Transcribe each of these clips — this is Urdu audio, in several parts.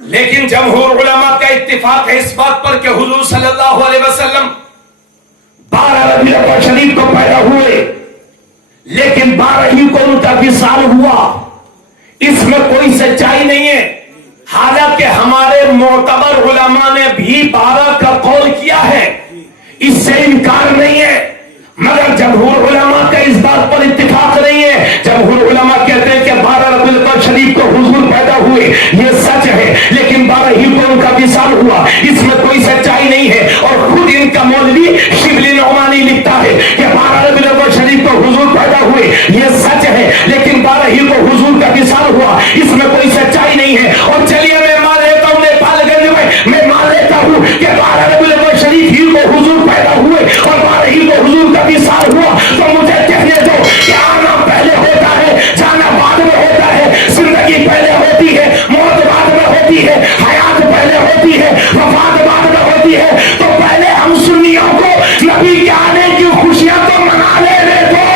لیکن جمہور علماء کا اتفاق ہے اس بات پر کہ حضور صلی اللہ علیہ وسلم 12 ربیع الاول شریف کو پیدا ہوئے، لیکن 12 ہی کو ان کا وصال ہوا۔ اس میں کوئی سچائی نہیں ہے، حالانکہ ہمارے معتبر علماء نے بھی 12 کا قول کیا ہے، اس سے انکار نہیں ہے، مگر جمہور علماء کا اس بات پر اتفاق نہیں ہے۔ جمہور علماء کہتے ہیں کہ 12 ربیع الاول شریف کو حضور پیدا ہوئے، یہ سچ ہے، لیکن 12 ہی کو ان کا وصال ہوا، اس میں کوئی سچائی نہیں ہے۔ اور خود ان کا مولوی شبلی نعمانی لکھتا ہے کہ 12 ربیع الاول شریف کو حضور پیدا ہوئے، یہ سچ ہے، لیکن 12 ہی کو حضور کا وصال ہوا، اس میں کوئی سچائی نہیں ہے۔ اور چلیے میں مان لیتا ہوں، نیپال گنج میں مان لیتا ہوں کہ 12 ربیع الاول شریف ہی کو حضور پیدا ہوئے اور 12 ہی کو حضور کا وصال ہوا، تو مجھے کہنے دو کہ آنا پہلے ہوتا ہے، جانا بعد میں ہوتا ہے، زندگی پہلے ہوتی ہے، موت بعد میں ہوتی ہے، حیات پہلے ہوتی ہے، وفات بعد میں ہوتی ہے۔ تو پہلے ہم سنیوں کو نبی کے آنے کی خوشیاں تو منا لینے دو،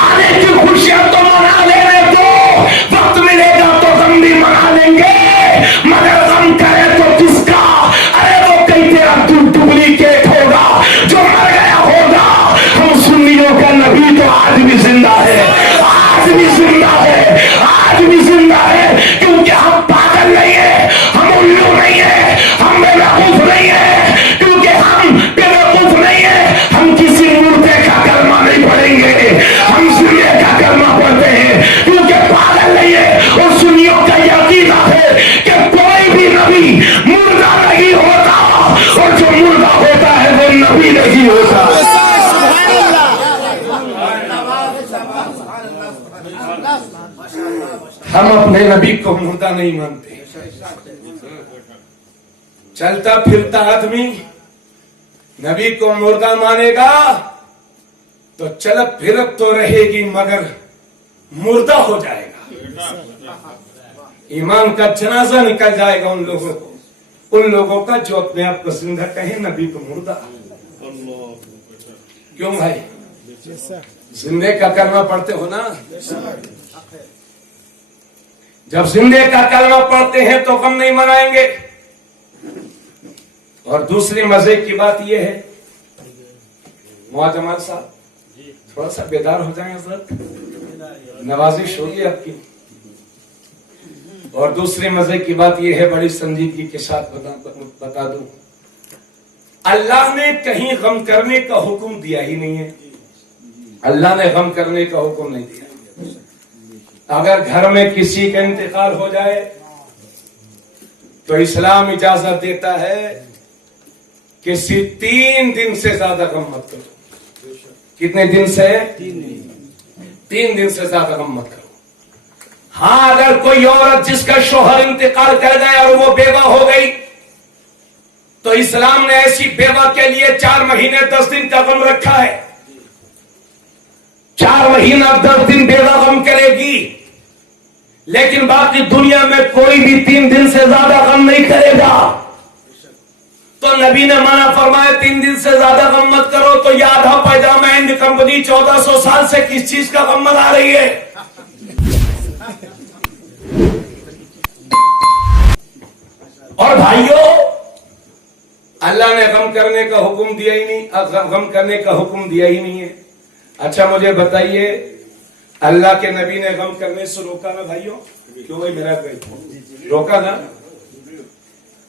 آنے کی خوشیاں تو منا لینے دو، وقت ملے گا تو غم بھی منا لیں گے، مگر غم کرے تو کس کا؟ ارے وہ کہیں تیرا ڈپلیکیٹ ہوگا جو مر گیا ہوگا۔ ہم سنیوں کا نبی تو آج بھی زندہ ہے، آج بھی زندہ ہے، آج بھی زندہ ہے، کیونکہ ہم پاگل نہیں ہیں، ہم الو نہیں ہیں، ہم بیوقوف نہیں ہیں، کیونکہ ہم بیوقوف نہیں ہیں، ہم کسی مردے کا کلمہ نہیں پڑھیں گے، ہم زندے کا کلمہ پڑھتے ہیں، کیونکہ پاگل نہیں ہے۔ اور سنیوں کا یہ عقیدہ ہے کہ کوئی بھی نبی مردہ نہیں ہوتا، اور جو مردہ ہوتا ہے وہ نبی نہیں ہوتا۔ ہم اپنے نبی کو مردہ نہیں مانتے۔ چلتا پھرتا آدمی نبی کو مردہ مانے گا تو چلت پھرت تو رہے گی مگر مردہ ہو جائے گا، ایمان کا جنازہ نکل جائے گا ان لوگوں کا جو اپنے آپ کو زندہ کہیں، نبی کو مردہ۔ کیوں بھائی؟ زندے کا کلمہ پڑھتے ہو نا؟ جب زندے کا کلمہ پڑھتے ہیں تو غم نہیں منائیں گے۔ اور دوسری مزے کی بات یہ ہے، جمال صاحب تھوڑا سا بیدار ہو جائیں حضرت، نوازش ہوگی آپ کی۔ اور دوسری مزے کی بات یہ ہے، بڑی سنجیدگی کے ساتھ بتا دوں، اللہ نے کہیں غم کرنے کا حکم دیا ہی نہیں ہے، اللہ نے غم کرنے کا حکم نہیں دیا۔ اگر گھر میں کسی کا انتقال ہو جائے تو اسلام اجازت دیتا ہے کہ 3 دن سے زیادہ غم مت کرو۔ کتنے دن سے؟ 3 دن سے زیادہ غم مت کرو۔ ہاں، اگر کوئی عورت جس کا شوہر انتقال کر گیا اور وہ بیوہ ہو گئی تو اسلام نے ایسی بیوہ کے لیے 4 مہینے 10 دن کا غم رکھا ہے۔ 4 مہینہ 10 دن بیوہ غم کرے گی، لیکن باقی دنیا میں کوئی بھی 3 دن سے زیادہ غم نہیں کرے گا۔ تو نبی نے منع فرمایا 3 دن سے زیادہ غم مت کرو۔ تو یہ آدھا پیجامہ ہند کمپنی 1400 سال سے کس چیز کا غم منا رہی ہے؟ اور بھائیوں، اللہ نے غم کرنے کا حکم دیا ہی نہیں، غم کرنے کا حکم دیا ہی نہیں ہے۔ اچھا مجھے بتائیے، اللہ کے نبی نے غم کرنے سے روکا نا بھائیوں؟ کیوں بھائی میرا روکا نا؟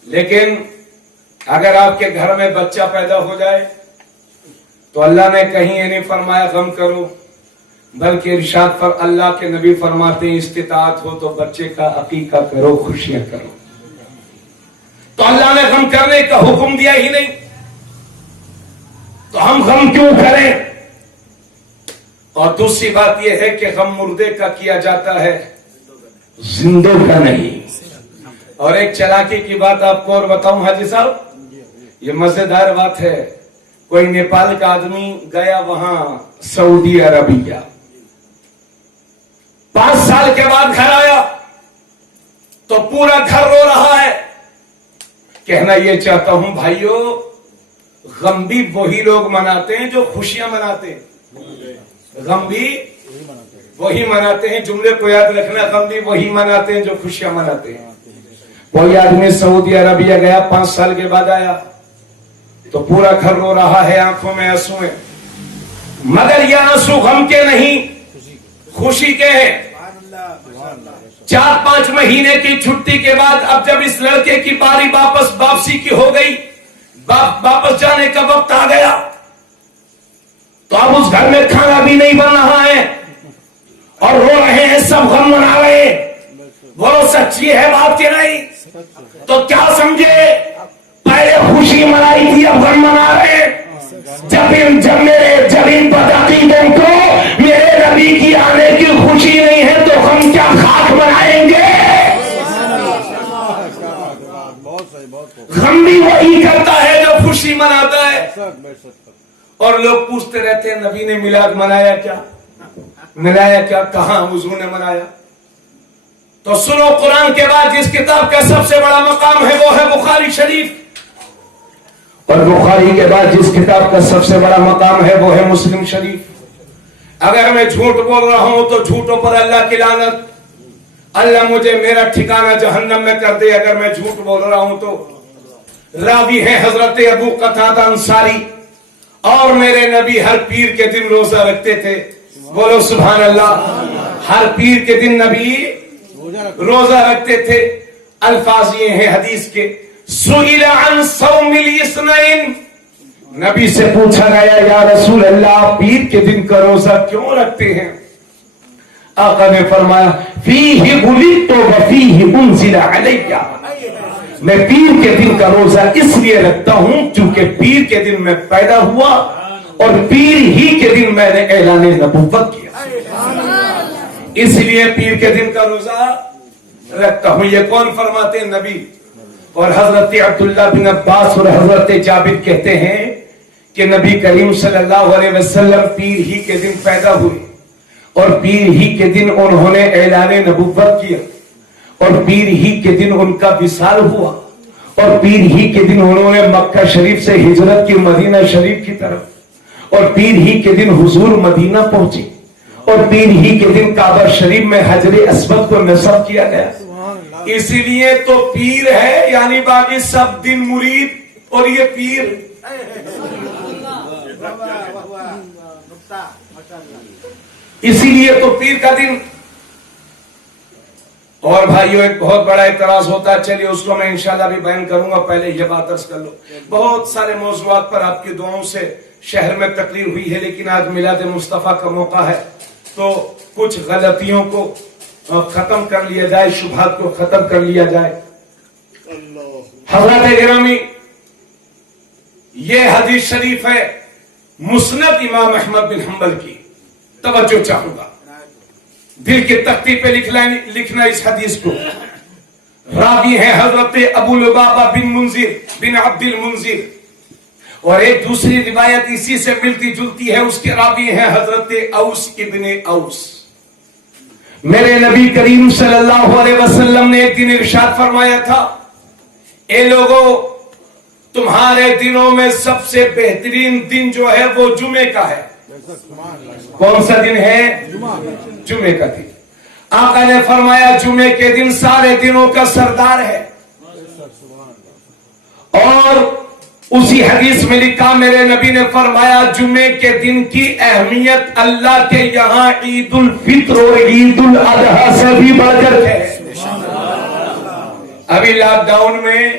لیکن اگر آپ کے گھر میں بچہ پیدا ہو جائے تو اللہ نے کہیں یہ نہیں فرمایا غم کرو، بلکہ ارشاد پر اللہ کے نبی فرماتے ہیں استطاعت ہو تو بچے کا عقیقہ کرو، خوشیاں کرو۔ تو اللہ نے غم کرنے کا حکم دیا ہی نہیں، تو ہم غم کیوں کریں؟ اور دوسری بات یہ ہے کہ غم مردے کا کیا جاتا ہے، زندوں کا نہیں۔ اور ایک چلاکی کی بات آپ کو اور بتاؤں حاجی صاحب، یہ مزیدار بات ہے۔ کوئی نیپال کا آدمی گیا وہاں سعودی عربیہ، 5 سال کے بعد گھر آیا تو پورا گھر رو رہا ہے۔ کہنا یہ چاہتا ہوں بھائیوں، غم بھی وہی لوگ مناتے ہیں جو خوشیاں مناتے ہیں، غم بھی وہی مناتے ہیں, جملے کو یاد رکھنا, غم بھی وہی مناتے ہیں جو خوشیاں مناتے ہیں. کوئی آدمی سعودی عربیہ گیا, 5 سال کے بعد آیا تو پورا گھر رو رہا ہے, آنکھوں میں آنسو ہیں, مگر یہ آنسو غم کے نہیں, خوشی کے ہیں. 4-5 مہینے کی چھٹی کے بعد اب جب اس لڑکے کی باری واپسی کی ہو گئی, واپس جانے کا وقت آ گیا, تو اب اس گھر میں کھانا بھی نہیں بن رہا ہے اور رو رہے ہیں, سب غم منا رہے ہیں. بولو سچی ہے بات کہ نہیں؟ تو کیا سمجھے, پہلے خوشی منائی تھی, اب غم منا رہے. جب ان بدعقیدوں کو میرے نبی کی آنے کی خوشی نہیں ہے تو ہم کیا خاک منائیں گے؟ غم بھی وہی کرتا ہے جو خوشی مناتا ہے. اور لوگ پوچھتے رہتے ہیں نبی نے میلاد منایا کیا, منایا کیا, کہاں حضور نے منایا؟ تو سنو, قرآن کے بعد جس کتاب کا سب سے بڑا مقام ہے وہ ہے بخاری شریف, اور بخاری کے بعد جس کتاب کا سب سے بڑا مقام ہے وہ ہے مسلم شریف. اگر میں جھوٹ بول رہا ہوں تو جھوٹوں پر اللہ کی لعنت, اللہ مجھے میرا ٹھکانہ جہنم میں کر دے اگر میں جھوٹ بول رہا ہوں تو. راوی ہیں حضرت ابو قتادہ انصاری, اور میرے نبی ہر پیر کے دن روزہ رکھتے تھے. بولو سبحان اللہ. ہر پیر کے دن نبی روزہ رکھتے تھے. الفاظ یہ ہیں حدیث کے, سئل عن صوم الاثنین, نبی سے پوچھا گیا یا رسول اللہ پیر کے دن کا روزہ کیوں رکھتے ہیں؟ آقا نے فرمایا فیہ ولدت وفیہ انزل علی, میں پیر کے دن کا روزہ اس لیے رکھتا ہوں کیونکہ پیر کے دن میں پیدا ہوا اور پیر ہی کے دن میں نے اعلان نبوت کیا, اس لیے پیر کے دن کا روزہ رکھتا ہوں. یہ کون فرماتے ہیں؟ نبی. اور حضرت عبداللہ بن عباس اور حضرت جابر کہتے ہیں کہ نبی کریم صلی اللہ علیہ وسلم پیر ہی کے دن پیدا ہوئے اور پیر ہی کے دن انہوں نے اعلان نبوت کیا اور پیر ہی کے دن ان کا وصال ہوا اور پیر ہی کے دن انہوں نے مکہ شریف سے ہجرت کی مدینہ شریف کی طرف اور پیر ہی کے دن حضور مدینہ پہنچے اور پیر ہی کے دن کعبہ شریف میں حجر اسود کو نصب کیا گیا. اسی لیے تو پیر ہے, یعنی باقی سب دن مرید اور یہ پیر. اسی لیے تو پیر کا دن. اور بھائیو ایک بہت بڑا اعتراض ہوتا ہے, چلیے اس کو میں انشاءاللہ بھی بیان کروں گا, پہلے یہ بات عرض کر لو. بہت سارے موضوعات پر آپ کی دعاؤں سے شہر میں تقریر ہوئی ہے, لیکن آج میلاد مصطفیٰ کا موقع ہے تو کچھ غلطیوں کو ختم کر لیا جائے, شبہات کو ختم کر لیا جائے. حضرات گرامی, یہ حدیث شریف ہے مسند امام احمد بن حنبل کی, توجہ چاہوں گا, دل کی تختی پہ لکھنا اس حدیث کو. راوی ہیں حضرت ابو لبابہ بن منذر بن عبد المنذر, اور ایک دوسری روایت اسی سے ملتی جلتی ہے, اس کے راوی ہیں حضرت اوس ابن اوس. میرے نبی کریم صلی اللہ علیہ وسلم نے ایک دن ارشاد فرمایا تھا, اے لوگوں تمہارے دنوں میں سب سے بہترین دن جو ہے وہ جمعے کا ہے. کون سا دن ہے؟ جمعے کا دن. آقا نے فرمایا جمعے کے دن سارے دنوں کا سردار ہے. اور اسی حدیث میں لکھا, میرے نبی نے فرمایا جمعے کے دن کی اہمیت اللہ کے یہاں عید الفطر اور عید الاضحیٰ سے بھی بڑھ کر ہے. ابھی لاک ڈاؤن میں,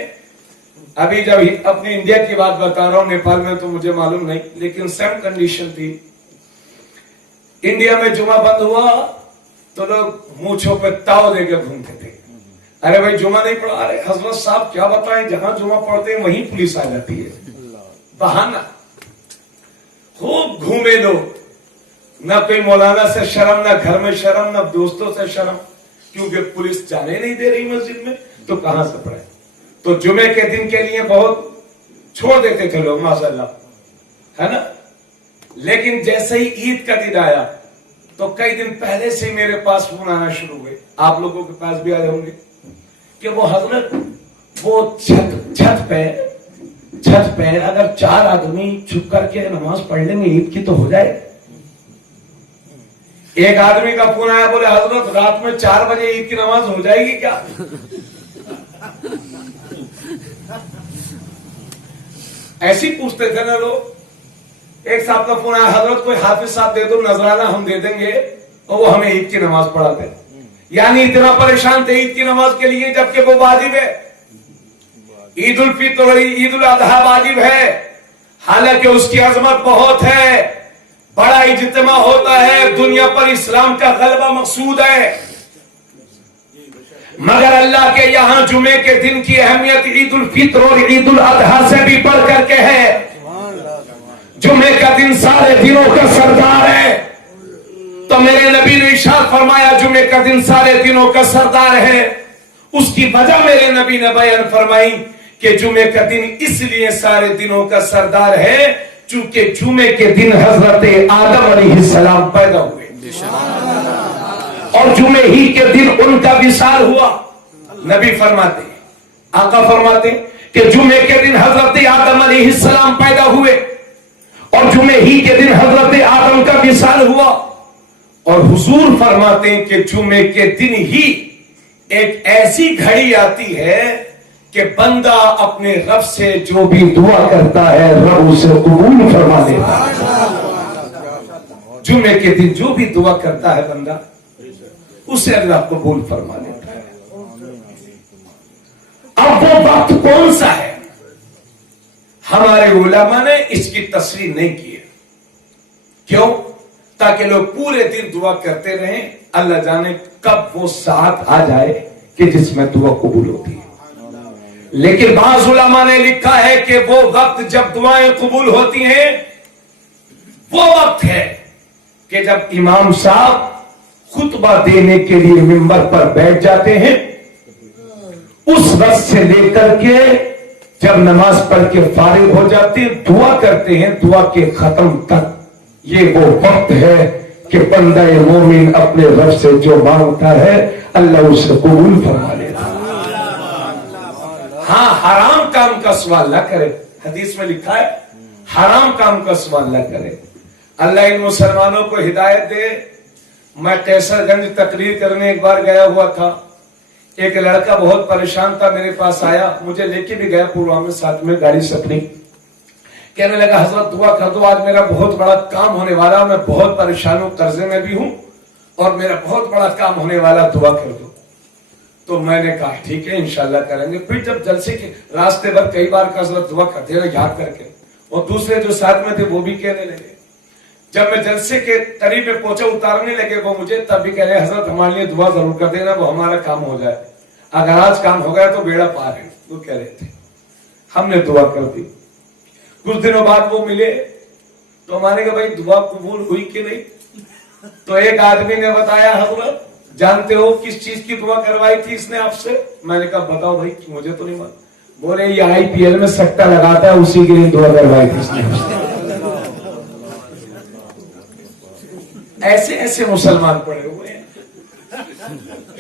ابھی جب اپنی انڈیا کی بات بتا رہا ہوں, نیپال میں تو مجھے معلوم نہیں, لیکن سیم کنڈیشن تھی. انڈیا میں جمعہ بند ہوا تو لوگ مونچھوں پہ تاؤ دے کے گھومتے تھے, ارے بھائی جمعہ نہیں پڑھا, ارے حضرت صاحب کیا بتائیں, جہاں جمعہ پڑھتے ہیں وہیں پولیس آ جاتی ہے. بہانہ. خوب گھومے لوگ, نہ کوئی مولانا سے شرم, نہ گھر میں شرم, نہ دوستوں سے شرم, کیونکہ پولیس جانے نہیں دے رہی مسجد میں تو کہاں سے پڑھے. تو جمعے کے دن کے لیے بہت چھوڑ دیتے تھے لوگ ماشاء اللہ, ہے نا. لیکن جیسے ہی عید کا دن آیا تو کئی دن پہلے سے میرے پاس فون آنا شروع ہوئے, آپ لوگوں کے پاس بھی آئے ہوں گے, کہ وہ حضرت وہ چھت پہ اگر 4 آدمی چھپ کر کے نماز پڑھ لیں گے عید کی تو ہو جائے. ایک آدمی کا فون آیا, بولے حضرت رات میں 4 بجے عید کی نماز ہو جائے گی کیا؟ ایسی پوچھتے تھے نا لوگ. ایک صاحب کا فون آیا, حضرت کوئی حافظ صاحب دے دو, نذرانہ ہم دے دیں گے اور وہ ہمیں عید کی نماز پڑھاتے. یعنی اتنا پریشان تھے عید کی نماز کے لیے, جبکہ وہ واجب ہے. عید الفطر اور عید الاضحیٰ واجب ہے, حالانکہ اس کی عظمت بہت ہے, بڑا اجتماع ہوتا ہے, دنیا پر اسلام کا غلبہ مقصود ہے. مگر اللہ کے یہاں جمعے کے دن کی اہمیت عید الفطر اور عید الاضحیٰ سے بھی بڑھ کر کے ہے. جمعے کا دن سارے دنوں کا سردار ہے, تو میرے نبی نے ارشاد فرمایا جمعے کا دن سارے دنوں کا سردار ہے. اس کی وجہ میرے نبی نے بیان فرمائی کہ جمعے کا دن اس لیے سارے دنوں کا سردار ہے چونکہ جمعے کے دن حضرت آدم علیہ السلام پیدا ہوئے اور جمعے ہی کے دن ان کا وصال ہوا. نبی فرماتے, آقا فرماتے کہ جمعے کے دن حضرت آدم علیہ السلام پیدا ہوئے اور جمعے ہی کے دن حضرت آدم کا وصال ہوا. اور حضور فرماتے ہیں کہ جمعے کے دن ہی ایک ایسی گھڑی آتی ہے کہ بندہ اپنے رب سے جو بھی دعا کرتا ہے رب اسے قبول فرما دیتا ہے. جمعے کے دن جو بھی دعا کرتا ہے بندہ اسے اللہ قبول فرما دیتا ہے. اب وہ وقت کون سا ہے؟ ہمارے علماء نے اس کی تصریح نہیں کی ہے. کیوں؟ تاکہ لوگ پورے دن دعا کرتے رہیں, اللہ جانے کب وہ ساعت آ جائے کہ جس میں دعا قبول ہوتی ہے. لیکن بعض علماء نے لکھا ہے کہ وہ وقت جب دعائیں قبول ہوتی ہیں وہ وقت ہے کہ جب امام صاحب خطبہ دینے کے لیے منبر پر بیٹھ جاتے ہیں, اس وقت سے لے کر کے جب نماز پڑھ کے فارغ ہو جاتے ہیں دعا کرتے ہیں, دعا کے ختم تک یہ وہ وقت ہے کہ بندہ مومن اپنے رب سے جو مانگتا ہے اللہ اسے قبول فرما لیتا ہے. ہاں, حرام کام کا سوال نہ کرے. حدیث میں لکھا ہے حرام کام کا سوال نہ کرے. اللہ ان مسلمانوں کو ہدایت دے. میں کیسر گنج تقریر کرنے ایک بار گیا ہوا تھا, ایک لڑکا بہت پریشان تھا, میرے پاس آیا, مجھے لے کے بھی گیا پروگرام میں ساتھ میں گاڑی سے اپنی. کہنے لگا حضرت دعا کر دو, آج میرا بہت بڑا کام ہونے والا, میں بہت پریشان ہوں, قرضے میں بھی ہوں اور میرا بہت بڑا کام ہونے والا, دعا کر دو. تو میں نے کہا ٹھیک ہے انشاءاللہ کریں گے. پھر جب جلسے کے راستے پر کئی بار کا حضرت دعا کرتے رہے یاد کر کے, اور دوسرے جو ساتھ میں تھے وہ بھی کہنے لگے. جب میں جلسے کے قریب میں پہنچا, اتارنے لگے وہ مجھے, تب بھی کہہ رہے حضرت ہمارے لیے دعا ضرور کر دینا, وہ ہمارا کام ہو جائے, اگر آج کام ہو گیا تو بیڑا پار ہے. وہ کہہ رہے تھے. ہم نے دعا کر دی. کچھ دنوں بعد وہ ملے تو ہمارے کہ بھائی دعا قبول ہوئی کہ نہیں؟ تو ایک آدمی نے بتایا حضرت جانتے ہو کس چیز کی دعا کروائی تھی اس نے آپ سے؟ میں نے کہا بتاؤ بھائی, مجھے تو نہیں معلوم. بولے یہ IPL میں سٹا لگاتا ہے اسی کے لیے دعا کروائی تھی اس نے. ایسے ایسے مسلمان پڑے ہوئے ہیں,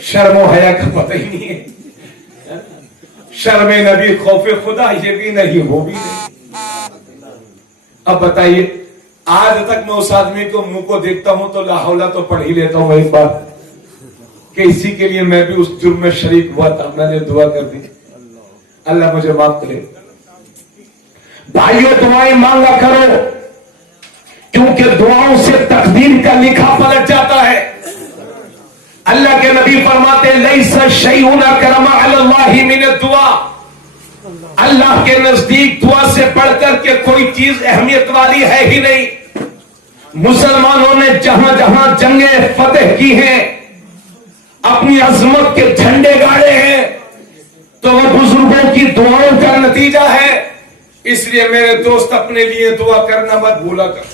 شرم و حیا کا پتہ ہی نہیں ہے. شرم نبی خوف خدا یہ بھی نہیں وہ بھی نہیں. اب بتائیے, آج تک میں اس آدمی کو منہ کو دیکھتا ہوں تو لا حول تو پڑھ ہی لیتا ہوں ایک بار کہ اسی کے لیے میں بھی اس جرم میں شریک ہوا تھا, میں نے دعا کر دی, اللہ مجھے معاف کرے. بھائیو دعائیں مانگا کرو کیونکہ دعاؤں سے تقدیر کا لکھا پلٹ جاتا ہے. اللہ کے نبی فرماتے لیس شیء اکرم علی اللہ من الدعاء, اللہ کے نزدیک دعا سے بڑھ کر کے کوئی چیز اہمیت والی ہے ہی نہیں. مسلمانوں نے جہاں جہاں جنگیں فتح کی ہیں, اپنی عظمت کے جھنڈے گاڑے ہیں, تو وہ بزرگوں کی دعاؤں کا نتیجہ ہے. اس لیے میرے دوست اپنے لیے دعا کرنا مت بھولا کر.